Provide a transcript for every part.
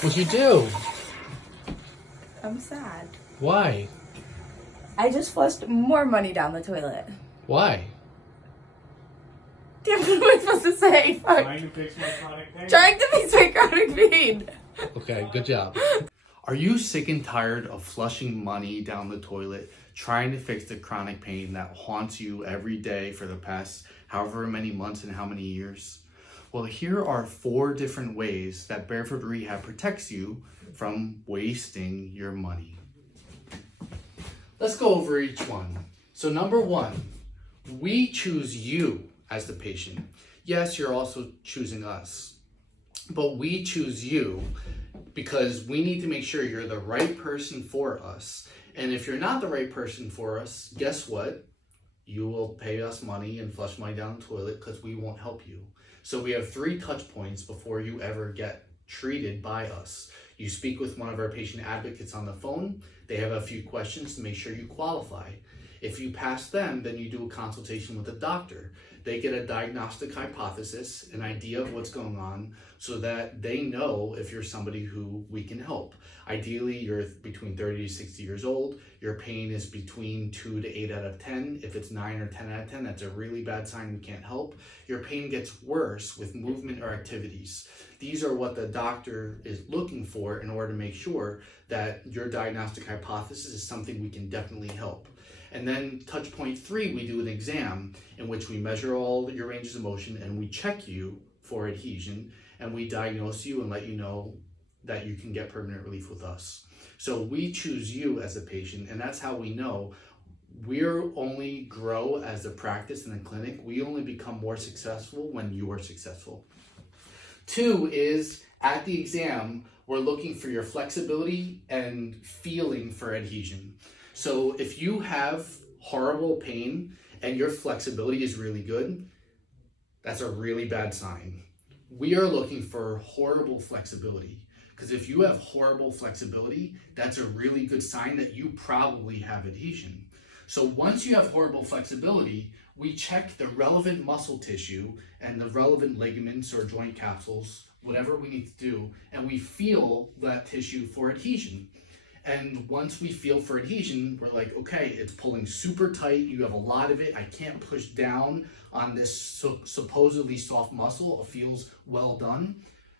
What'd you do? I'm sad. Why? I just flushed more money down the toilet. Why? Damn, what am I supposed to say? Fuck. Trying to fix my chronic pain. Trying to fix my chronic pain. Okay, good job. Are you sick and tired of flushing money down the toilet, trying to fix the chronic pain that haunts you every day for the past however many months and how many years? Well, here are 4 different ways that Barefoot Rehab protects you from wasting your money. Let's go over each one. So number 1, we choose you as the patient. Yes, you're also choosing us, but we choose you because we need to make sure you're the right person for us. And if you're not the right person for us, guess what? You will pay us money and flush money down the toilet because we won't help you. So we have 3 touch points before you ever get treated by us. You speak with one of our patient advocates on the phone. They have a few questions to make sure you qualify. If you pass them, then you do a consultation with a doctor. They get a diagnostic hypothesis, an idea of what's going on, so that they know if you're somebody who we can help. Ideally, you're between 30 to 60 years old. Your pain is between 2 to 8 out of 10. If it's 9 or 10 out of 10, that's a really bad sign we can't help. Your pain gets worse with movement or activities. These are what the doctor is looking for in order to make sure that your diagnostic hypothesis is something we can definitely help. And then touch point 3, we do an exam in which we measure all your ranges of motion and we check you for adhesion and we diagnose you and let you know that you can get permanent relief with us. So we choose you as a patient, and that's how we know we're only grow as a practice in the clinic. We only become more successful when you are successful. 2 is at the exam, we're looking for your flexibility and feeling for adhesion. So if you have horrible pain and your flexibility is really good, that's a really bad sign. We are looking for horrible flexibility, because if you have horrible flexibility, that's a really good sign that you probably have adhesion. So once you have horrible flexibility, we check the relevant muscle tissue and the relevant ligaments or joint capsules, whatever we need to do, and we feel that tissue for adhesion. And once we feel for adhesion, we're like, okay, it's pulling super tight. You have a lot of it. I can't push down on this supposedly soft muscle. It feels well done.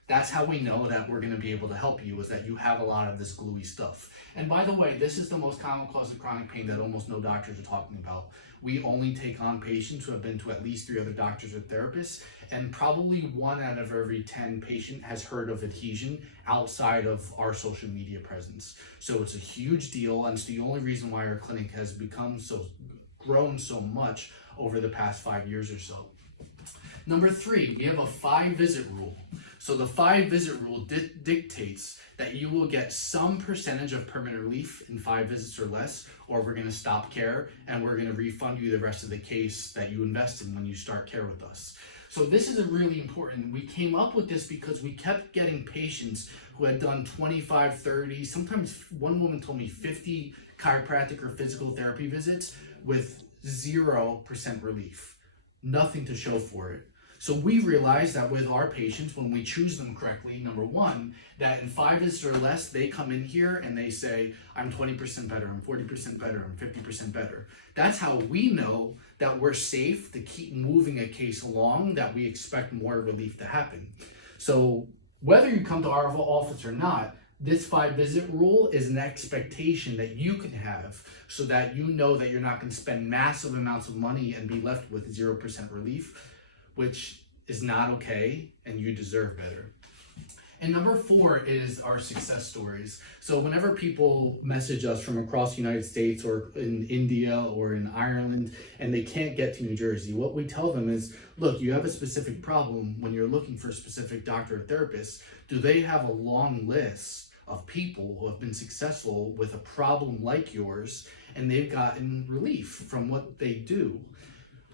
That's how we know that we're going to be able to help you, is that you have a lot of this gluey stuff. And by the way, this is the most common cause of chronic pain that almost no doctors are talking about. We only take on patients who have been to at least 3 other doctors or therapists, and probably 1 out of every 10 patient has heard of adhesion outside of our social media presence. So it's a huge deal, and it's the only reason why our clinic has grown so much over the past 5 years or so. Number 3, we have a 5-visit rule. So the 5-visit rule dictates that you will get some percentage of permanent relief in 5 visits or less, or we're going to stop care and we're going to refund you the rest of the case that you invest in when you start care with us. So this is really important. We came up with this because we kept getting patients who had done 25, 30, sometimes one woman told me 50 chiropractic or physical therapy visits with 0% relief, nothing to show for it. So we realized that with our patients, when we choose them correctly, number 1, that in 5 visits or less, they come in here and they say, I'm 20% better, I'm 40% better, I'm 50% better. That's how we know that we're safe to keep moving a case along, that we expect more relief to happen. So whether you come to our office or not, this 5-visit rule is an expectation that you can have so that you know that you're not going to spend massive amounts of money and be left with 0% relief, which is not okay, and you deserve better. And number 4 is our success stories. So whenever people message us from across the United States or in India or in Ireland and they can't get to New Jersey, what we tell them is, look, you have a specific problem. When you're looking for a specific doctor or therapist, do they have a long list of people who have been successful with a problem like yours and they've gotten relief from what they do?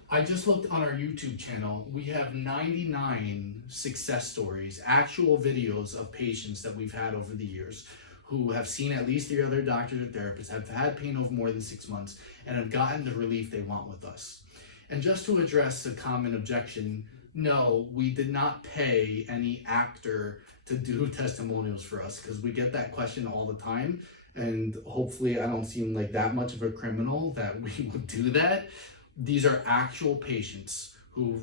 I just looked on our YouTube channel. We have 99 success stories, actual videos of patients that we've had over the years who have seen at least 3 other doctors or therapists, have had pain over more than 6 months, and have gotten the relief they want with us. And just to address the common objection, No, we did not pay any actor to do testimonials for us because we get that question all the time. And hopefully, I don't seem like that much of a criminal that we would do that. These are actual patients who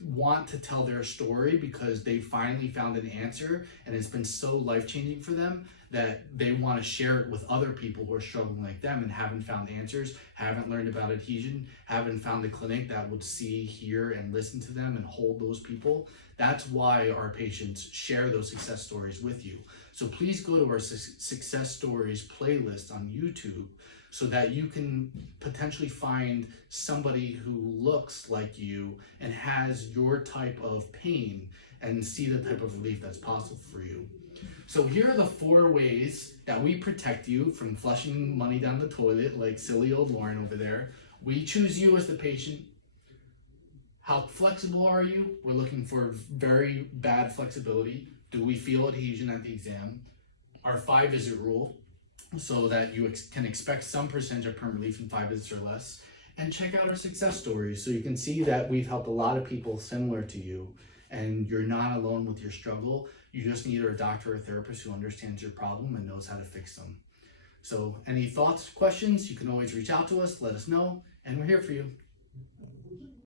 want to tell their story because they finally found an answer and it's been so life-changing for them that they want to share it with other people who are struggling like them and haven't found answers, haven't learned about adhesion, haven't found a clinic that would see, hear, and listen to them and hold those people. That's why our patients share those success stories with you. So please go to our success stories playlist on YouTube so that you can potentially find somebody who looks like you and has your type of pain and see the type of relief that's possible for you. So here are the 4 ways that we protect you from flushing money down the toilet like silly old Lauren over there. We choose you as the patient. How flexible are you? We're looking for very bad flexibility. Do we feel adhesion at the exam? Our 5-visit rule, so that you can expect some percentage of permanent relief in 5 visits or less. And check out our success stories so you can see that we've helped a lot of people similar to you and you're not alone with your struggle. You just need a doctor or therapist who understands your problem and knows how to fix them. So any thoughts, questions, you can always reach out to us, let us know, and we're here for you.